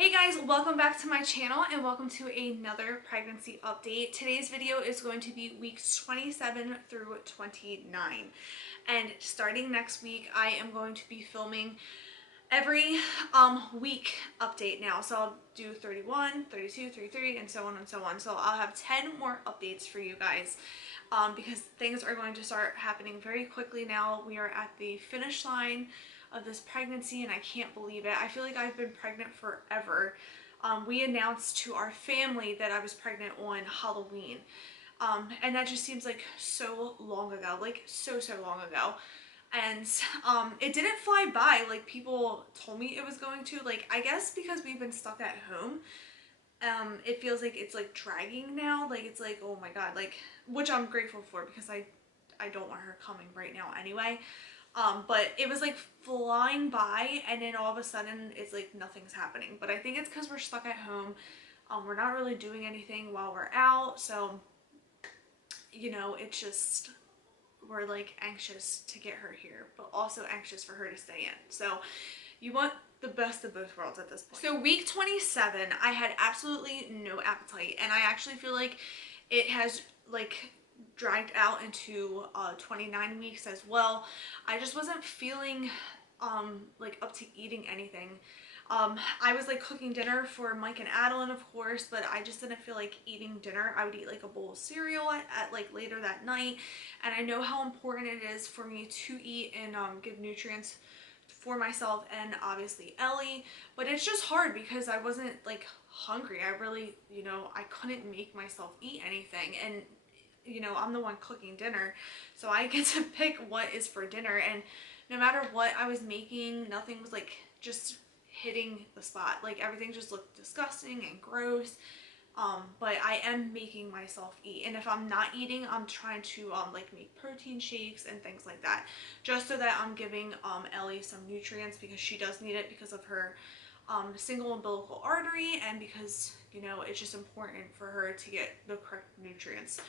Hey guys, welcome back to my channel and welcome to another pregnancy update. Today's video is going to be weeks 27 through 29. And starting next week, I am going to be filming every week update now. So I'll do 31, 32, 33, and so on and so on. So I'll have 10 more updates for you guys because things are going to start happening very quickly now. We are at the finish line of this pregnancy and I can't believe it. I feel like I've been pregnant forever. We announced to our family that I was pregnant on Halloween. And that just seems like so long ago, like so long ago. And it didn't fly by like people told me it was going to. Like, I guess because we've been stuck at home, it feels like it's like dragging now. Like, it's like, oh my god, like, which I'm grateful for because I don't want her coming right now anyway. But it was like flying by and then all of a sudden it's like nothing's happening. But I think it's because we're stuck at home. We're not really doing anything while we're out. So, you know, it's just, we're like anxious to get her here, but also anxious for her to stay in. So you want the best of both worlds at this point. So week 27, I had absolutely no appetite. And I actually feel like it has like dragged out into 29 weeks as well. I just wasn't feeling like up to eating anything. I was like cooking dinner for Mike and Adalynne, of course, but I just didn't feel like eating dinner. I would eat like a bowl of cereal at like later that night. And I know how important it is for me to eat and give nutrients for myself and obviously Ellie, but it's just hard because I wasn't like hungry. I really, you know, I couldn't make myself eat anything. And you know, I'm the one cooking dinner, so I get to pick what is for dinner, and no matter what I was making, nothing was like just hitting the spot. Like, everything just looked disgusting and gross. But I am making myself eat, and if I'm not eating, I'm trying to like make protein shakes and things like that, just so that I'm giving Ellie some nutrients, because she does need it because of her single umbilical artery, and because, you know, it's just important for her to get the correct nutrients.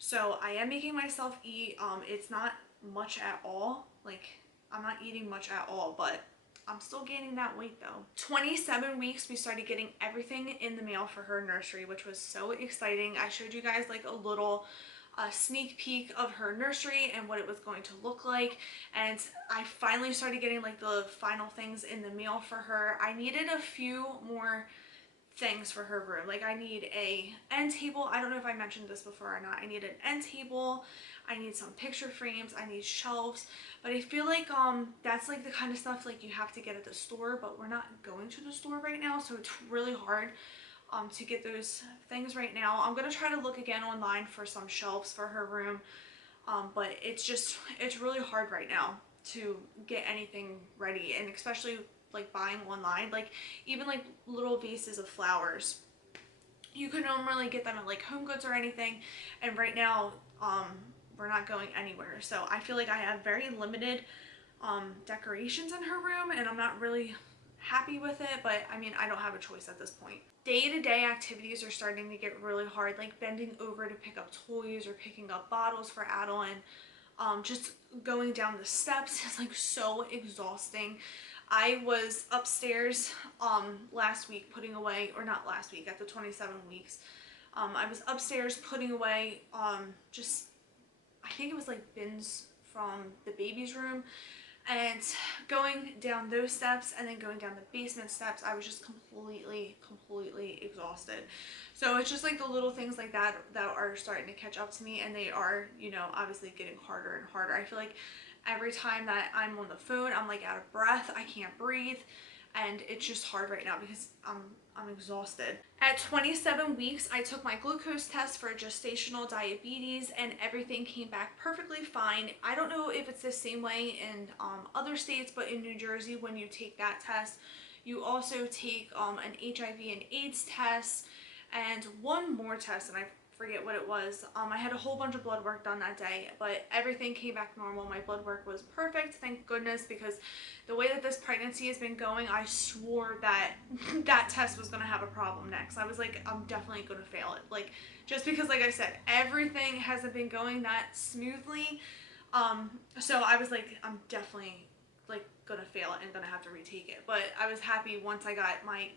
So I am making myself eat. It's not much at all. Like, I'm not eating much at all, but I'm still gaining that weight though. 27 weeks, we started getting everything in the mail for her nursery, which was so exciting. I showed you guys like a little sneak peek of her nursery and what it was going to look like. And I finally started getting like the final things in the mail for her. I needed a few more things for her room. Like, I need a end table. I don't know if I mentioned this before or not. I need an end table. I need some picture frames. I need shelves. But I feel like that's like the kind of stuff like you have to get at the store, but we're not going to the store right now, so it's really hard to get those things right now. I'm gonna try to look again online for some shelves for her room, but it's really hard right now to get anything ready, and especially like buying online. Like, even like little vases of flowers, you could normally get them at like Home Goods or anything, and right now we're not going anywhere. So I feel like I have very limited decorations in her room, and I'm not really happy with it, but I mean, I don't have a choice at this point. Day-to-day activities are starting to get really hard, like bending over to pick up toys or picking up bottles for Adalynne. Just going down the steps is like so exhausting. I was upstairs last week putting away, or not last week, at the 27 weeks. I was upstairs putting away just, I think it was like bins from the baby's room, and going down those steps and then going down the basement steps, I was just completely exhausted. So it's just like the little things like that that are starting to catch up to me, and they are, you know, obviously getting harder and harder. I feel like every time that I'm on the phone, I'm like out of breath. I can't breathe, and it's just hard right now because I'm exhausted. At 27 weeks, I took my glucose test for gestational diabetes, and everything came back perfectly fine. I don't know if it's the same way in other states, but in New Jersey, when you take that test, you also take an HIV and AIDS test and one more test, and I forget what it was. I had a whole bunch of blood work done that day, but everything came back normal. My blood work was perfect, thank goodness, because the way that this pregnancy has been going, I swore that that test was gonna have a problem next. I was like, I'm definitely gonna fail it. Like, just because, like I said, everything hasn't been going that smoothly. So I was like, I'm definitely like gonna fail and gonna have to retake it. But I was happy once I got my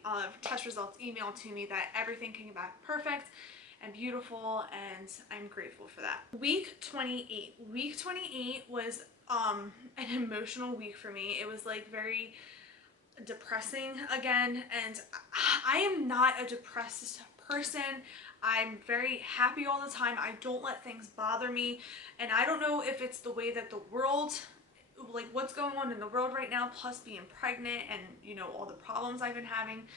test results emailed to me that everything came back perfect and beautiful, and I'm grateful for that. Week 28. Week 28 was an emotional week for me. It was like very depressing again, and I am not a depressed person. I'm very happy all the time. I don't let things bother me, and I don't know if it's the way that the world, like what's going on in the world right now, plus being pregnant and you know all the problems I've been having,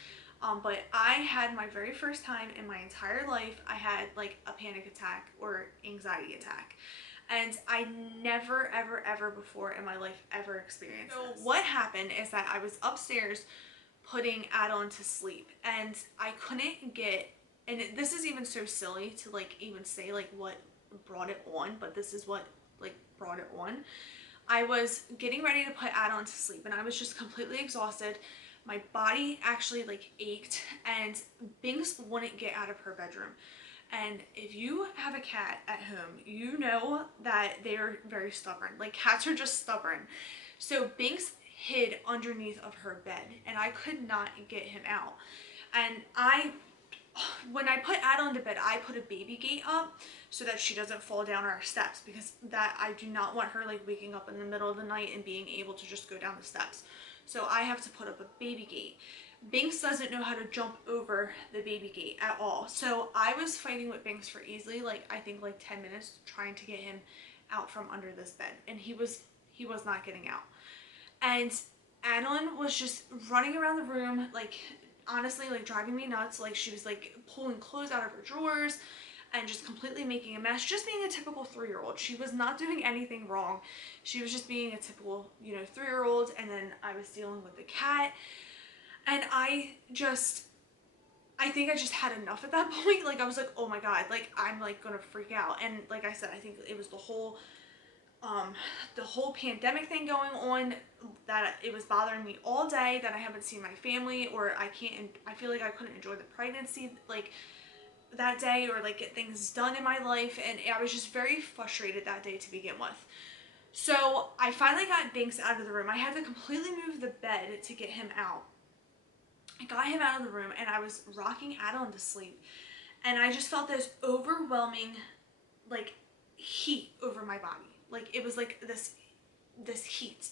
but I had my very first time in my entire life, I had like a panic attack or anxiety attack. And I never, ever, ever before in my life ever experienced this. So what happened is that I was upstairs putting Adalynne to sleep, and I couldn't get, and this is even so silly to like even say like what brought it on, but this is what like brought it on. I was getting ready to put Adalynne to sleep, and I was just completely exhausted. My body actually like ached, and Binks wouldn't get out of her bedroom. And if you have a cat at home, you know that they're very stubborn. Like cats are just stubborn. So Binks hid underneath of her bed, and I could not get him out. And when I put Adalynne to bed, I put a baby gate up so that she doesn't fall down our steps, because that I do not want her like waking up in the middle of the night and being able to just go down the steps. So I have to put up a baby gate. Binks doesn't know how to jump over the baby gate at all. So I was fighting with Binks for easily, like I think like 10 minutes trying to get him out from under this bed, and he was not getting out. And Adalynne was just running around the room, like honestly like driving me nuts. Like she was like pulling clothes out of her drawers and just completely making a mess, just being a typical 3-year-old. She was not doing anything wrong. She was just being a typical, you know, 3-year-old. And then I was dealing with the cat. And I think I just had enough at that point. Like I was like, oh my God, like I'm like gonna freak out. And like I said, I think it was the whole pandemic thing going on, that it was bothering me all day, that I haven't seen my family, or I feel like I couldn't enjoy the pregnancy like that day, or like get things done in my life. And I was just very frustrated that day to begin with. So I finally got Binks out of the room. I had to completely move the bed to get him out. I got him out of the room, and I was rocking Adalynne to sleep, and I just felt this overwhelming like heat over my body. Like it was like this heat,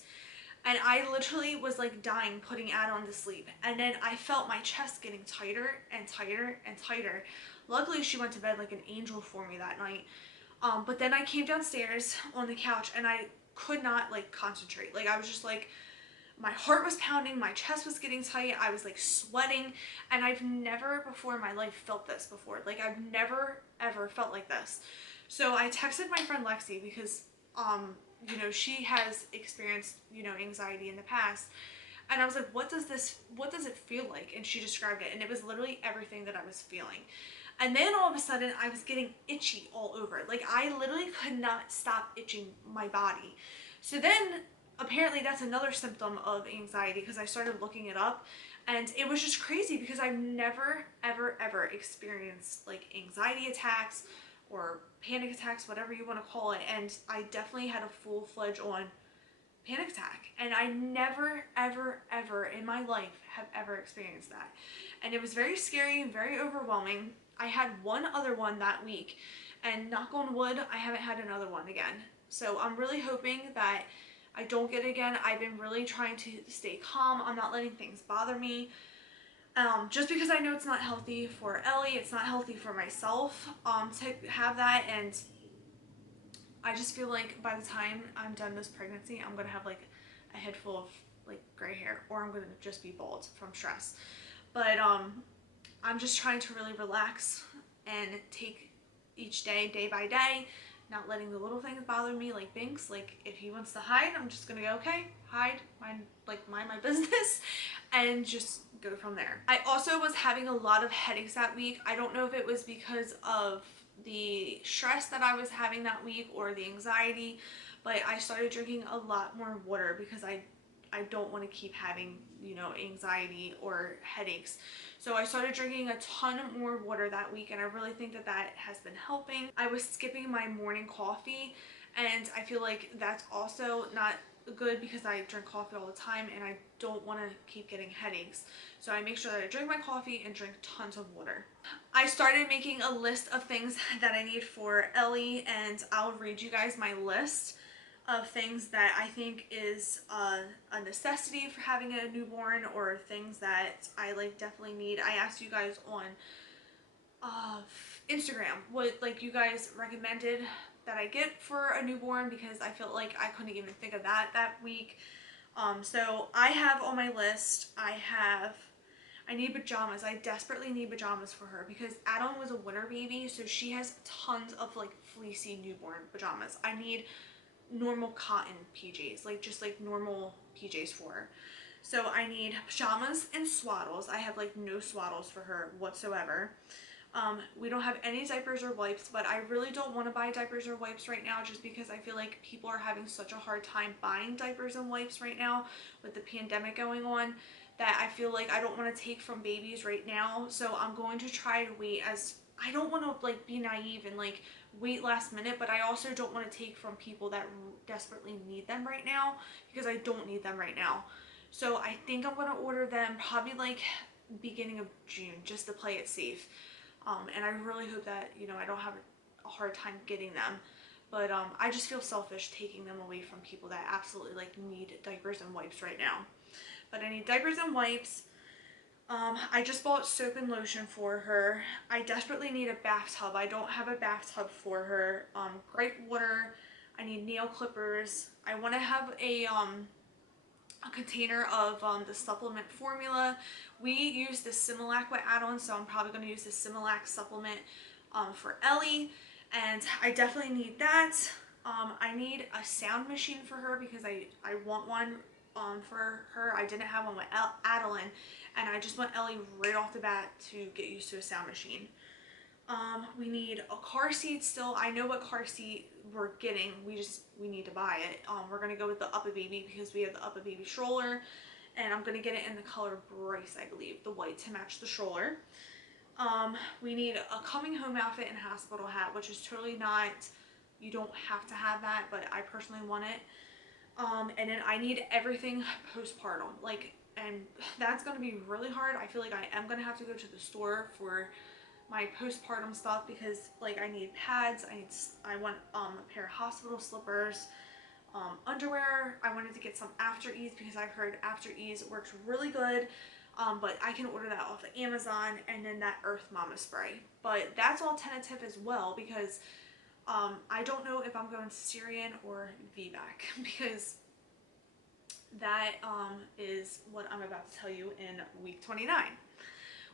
and I literally was like dying putting Adalynne to sleep. And then I felt my chest getting tighter and tighter and tighter. Luckily she went to bed like an angel for me that night. But then I came downstairs on the couch, and I could not like concentrate. Like I was just like, my heart was pounding, my chest was getting tight, I was like sweating, and I've never before in my life felt this before. Like I've never ever felt like this. So I texted my friend Lexi, because you know, she has experienced, you know, anxiety in the past, and I was like, what does it feel like? And she described it, and it was literally everything that I was feeling. And then all of a sudden I was getting itchy all over. Like I literally could not stop itching my body. So then apparently that's another symptom of anxiety, because I started looking it up, and it was just crazy because I've never ever ever experienced like anxiety attacks or panic attacks, whatever you want to call it. And I definitely had a full-fledged on panic attack, and I never ever ever in my life have ever experienced that. And it was very scary and very overwhelming. I had one other one that week, and knock on wood, I haven't had another one again. So I'm really hoping that I don't get it again. I've been really trying to stay calm. I'm not letting things bother me. Just because I know it's not healthy for Ellie, it's not healthy for myself to have that. And I just feel like by the time I'm done this pregnancy, I'm gonna have like a head full of like gray hair, or I'm gonna just be bald from stress. But I'm just trying to really relax and take each day by day, not letting the little things bother me, like Binks. Like if he wants to hide, I'm just gonna go, okay, hide, mind my business, and just go from there. I also was having a lot of headaches that week. I don't know if it was because of the stress that I was having that week or the anxiety, but I started drinking a lot more water, because I don't want to keep having, you know, anxiety or headaches. So I started drinking a ton more water that week, and I really think that that has been helping. I was skipping my morning coffee, and I feel like that's also not good because I drink coffee all the time and I don't want to keep getting headaches. So I make sure that I drink my coffee and drink tons of water. I started making a list of things that I need for Ellie, and I'll read you guys my list of things that I think is a necessity for having a newborn, or things that I like definitely need. I asked you guys on Instagram what like you guys recommended that I get for a newborn, because I felt like I couldn't even think of that week. So I have on my list, I need pajamas. I desperately need pajamas for her because Adalynne was a winter baby, so she has tons of like fleecy newborn pajamas. I need normal cotton PJs, like just like normal PJs for her. So I need pajamas and swaddles. I have like no swaddles for her whatsoever. We don't have any diapers or wipes, but I really don't want to buy diapers or wipes right now, just because I feel like people are having such a hard time buying diapers and wipes right now with the pandemic going on, that I feel like I don't want to take from babies right now. So I'm going to try to wait, as I don't want to like be naive and like wait last minute, but I also don't want to take from people that desperately need them right now, because I don't need them right now. So I think I'm going to order them probably like beginning of June, just to play it safe. And I really hope that, you know, I don't have a hard time getting them. But I just feel selfish taking them away from people that absolutely like need diapers and wipes right now. But I need diapers and wipes. I just bought soap and lotion for her. I desperately need a bathtub. I don't have a bathtub for her. Gripe water. I need nail clippers. I want to have a container of the supplement formula. We use the Similac with Adalynne, so I'm probably going to use the Similac supplement for Ellie, and I definitely need that. I need a sound machine for her because I want one for her. I didn't have one with Adalynne, and I just want Ellie right off the bat to get used to a sound machine. We need a car seat still. I know what car seat we're getting. We need to buy it. We're going to go with the UPPAbaby because we have the UPPAbaby stroller, and I'm going to get it in the color Bryce, I believe, the white, to match the stroller. We need a coming home outfit and hospital hat, which is totally not, you don't have to have that, but I personally want it. And then I need everything postpartum, like, and that's going to be really hard. I feel like I am going to have to go to the store for my postpartum stuff, because like I need pads, I want a pair of hospital slippers, underwear. I wanted to get some After Ease because I've heard After Ease works really good, but I can order that off of Amazon, and then that Earth Mama spray. But that's all tentative as well, because I don't know if I'm going Syrian or VBAC, because that is what I'm about to tell you in week 29.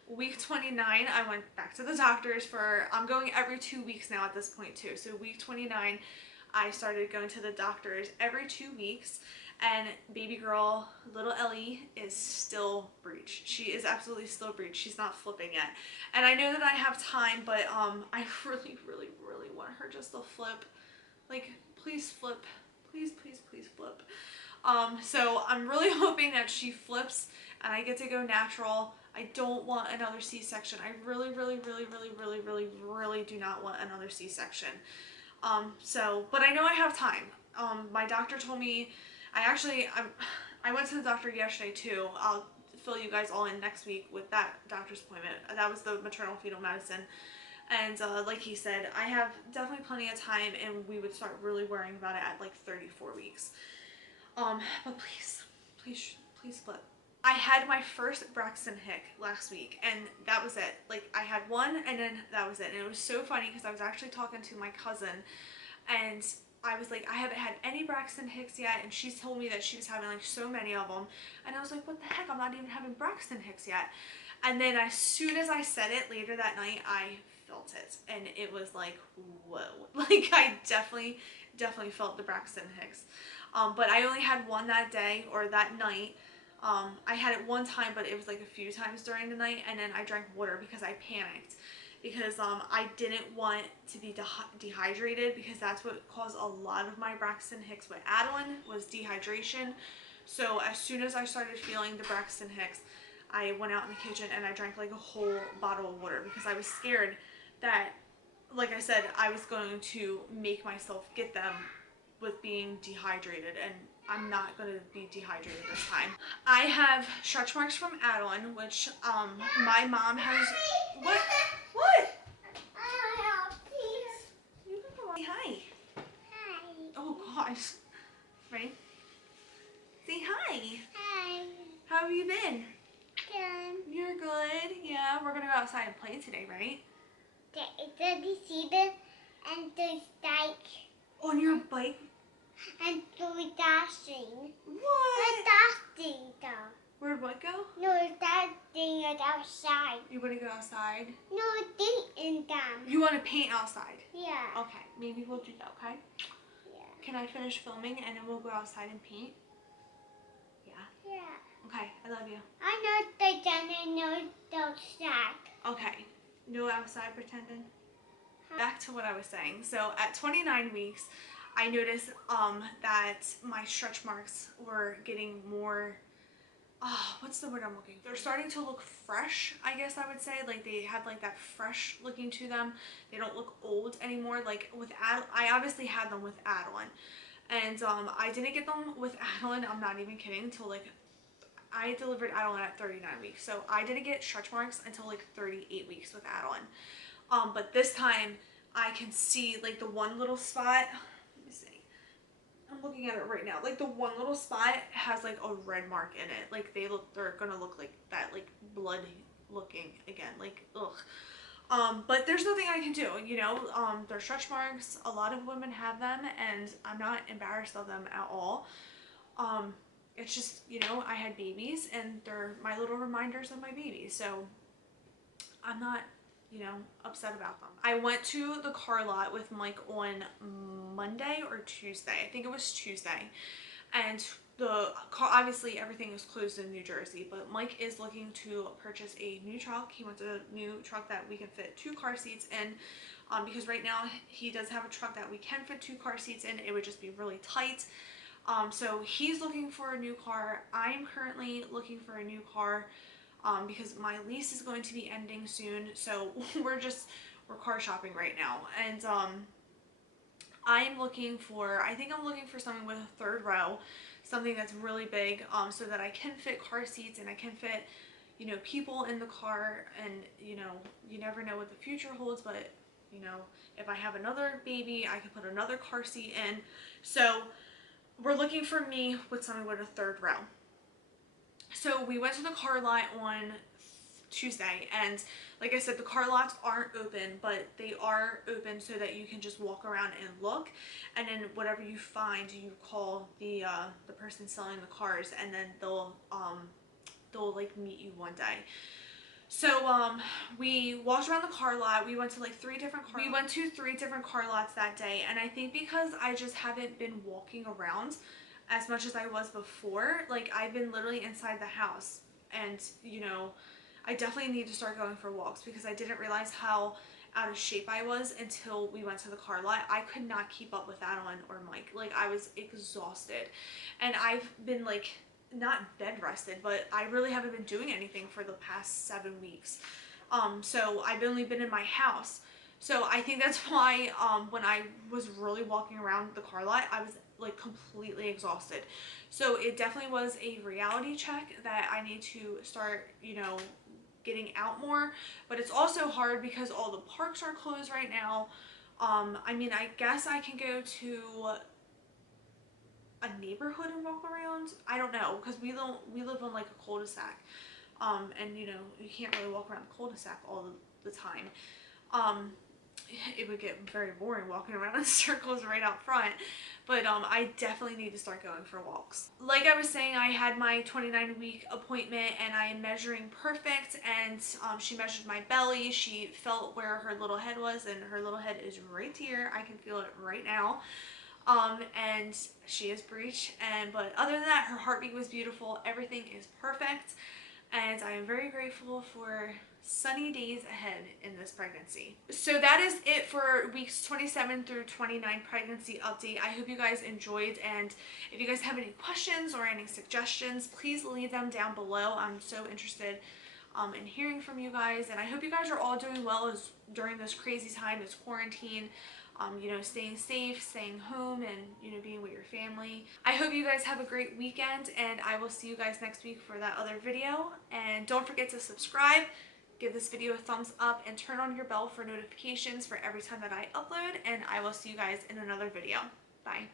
Week 29, I went back to the doctors for, I'm going every 2 weeks now at this point too. So week 29, I started going to the doctors every 2 weeks, and baby girl, little Ellie, is still breech. She is absolutely still breech. She's not flipping yet. And I know that I have time, but I really, really, really want her just to flip. Like, please flip. Please, please, please flip. So I'm really hoping that she flips and I get to go natural. I don't want another C-section. I really, really, really, really, really, really, really do not want another C-section. But I know I have time. My doctor told me, I went to the doctor yesterday too. I'll fill you guys all in next week with that doctor's appointment. That was the maternal fetal medicine. And like he said, I have definitely plenty of time, and we would start really worrying about it at like 34 weeks. But please, please, please flip. I had my first Braxton Hick last week, and that was it. Like, I had one, and then that was it. And it was so funny because I was actually talking to my cousin, and I was like, I haven't had any Braxton Hicks yet, and she told me that she was having like so many of them, and I was like, what the heck, I'm not even having Braxton Hicks yet. And then as soon as I said it later that night, I felt it, and it was like, whoa. Like, I definitely felt the Braxton Hicks. But I only had one that day, or that night. I had it one time, but it was like a few times during the night, and then I drank water because I panicked, because I didn't want to be dehydrated, because that's what caused a lot of my Braxton Hicks with Adalynne, was dehydration. So as soon as I started feeling the Braxton Hicks, I went out in the kitchen and I drank like a whole bottle of water, because I was scared that, like I said, I was going to make myself get them with being dehydrated, and I'm not going to be dehydrated this time. I have stretch marks from Adalynne, which my mom has. What? What? You can go. Say hi. Hi. Oh gosh. Ready? Say hi. Hi. How have you been? Good. You're good. Yeah, we're gonna go outside and play today, right? Did you see this? And the bike. On your bike? And the dashing. What? The dashing though. Where'd what go? No, that thing is outside. You want to go outside? No, thing in them. You want to paint outside? Yeah. Okay, maybe we'll do that, okay? Yeah. Can I finish filming and then we'll go outside and paint? Yeah? Yeah. Okay, I love you. I know the Jenna knows outside. Okay, no outside pretending? Back to what I was saying. So at 29 weeks, I noticed that my stretch marks were getting more, what's the word I'm looking for? They're starting to look fresh, I guess I would say. Like they had like that fresh looking to them. They don't look old anymore. Like with I obviously had them with Adalynne. And I didn't get them with Adalynne, I'm not even kidding, until like I delivered Adalynne at 39 weeks. So I didn't get stretch marks until like 38 weeks with Adalynne. But this time I can see like the one little spot. Let me see. I'm looking at it right now. Like the one little spot has like a red mark in it. Like they're gonna look like that, like blood looking again. Like ugh. But there's nothing I can do, you know. They're stretch marks. A lot of women have them, and I'm not embarrassed of them at all. It's just, you know, I had babies, and they're my little reminders of my babies. So I'm not, you know, upset about them. I went to the car lot with Mike on Monday or Tuesday. I think it was Tuesday. And the car, obviously everything is closed in New Jersey, but Mike is looking to purchase a new truck. He wants a new truck that we can fit 2 car seats in, because right now he does have a truck that we can fit 2 car seats in. It would just be really tight. So he's looking for a new car. I'm currently looking for a new car. Because my lease is going to be ending soon, so we're car shopping right now. And I think I'm looking for something with a 3rd row, something that's really big, so that I can fit car seats and I can fit, you know, people in the car. And you know, you never know what the future holds, but you know, if I have another baby, I can put another car seat in. So we're looking for me with something with a 3rd row. So we went to the car lot on Tuesday, and like I said, the car lots aren't open, but they are open so that you can just walk around and look, and then whatever you find, you call the person selling the cars, and then they'll like meet you one day. So we walked around the car lot. We went to like 3 different car. We went to 3 different car lots that day, and I think because I just haven't been walking around as much as I was before, like I've been literally inside the house, and you know, I definitely need to start going for walks, because I didn't realize how out of shape I was until we went to the car lot. I could not keep up with Adalynne or Mike. Like I was exhausted, and I've been like not bed rested, but I really haven't been doing anything for the past 7 weeks. So I've only been in my house. So I think that's why when I was really walking around the car lot, I was like completely exhausted. So it definitely was a reality check that I need to start, you know, getting out more. But it's also hard because all the parks are closed right now. I mean, I guess I can go to a neighborhood and walk around. I don't know, because we live on like a cul-de-sac, and you know, you can't really walk around the cul-de-sac all the time. It would get very boring walking around in circles right out front. But I definitely need to start going for walks. Like I was saying, I had my 29-week appointment, and I am measuring perfect, and she measured my belly. She felt where her little head was, and her little head is right here. I can feel it right now. And she is breech, but other than that, her heartbeat was beautiful. Everything is perfect, and I am very grateful for sunny days ahead in this pregnancy. So that is it for weeks 27 through 29 pregnancy update. I hope you guys enjoyed, and if you guys have any questions or any suggestions, please leave them down below. I'm so interested in hearing from you guys, and I hope you guys are all doing well during this crazy time, this quarantine. you know, staying safe, staying home, and, you know, being with your family. I hope you guys have a great weekend, and I will see you guys next week for that other video. And don't forget to subscribe, give this video a thumbs up, and turn on your bell for notifications for every time that I upload, and I will see you guys in another video. Bye.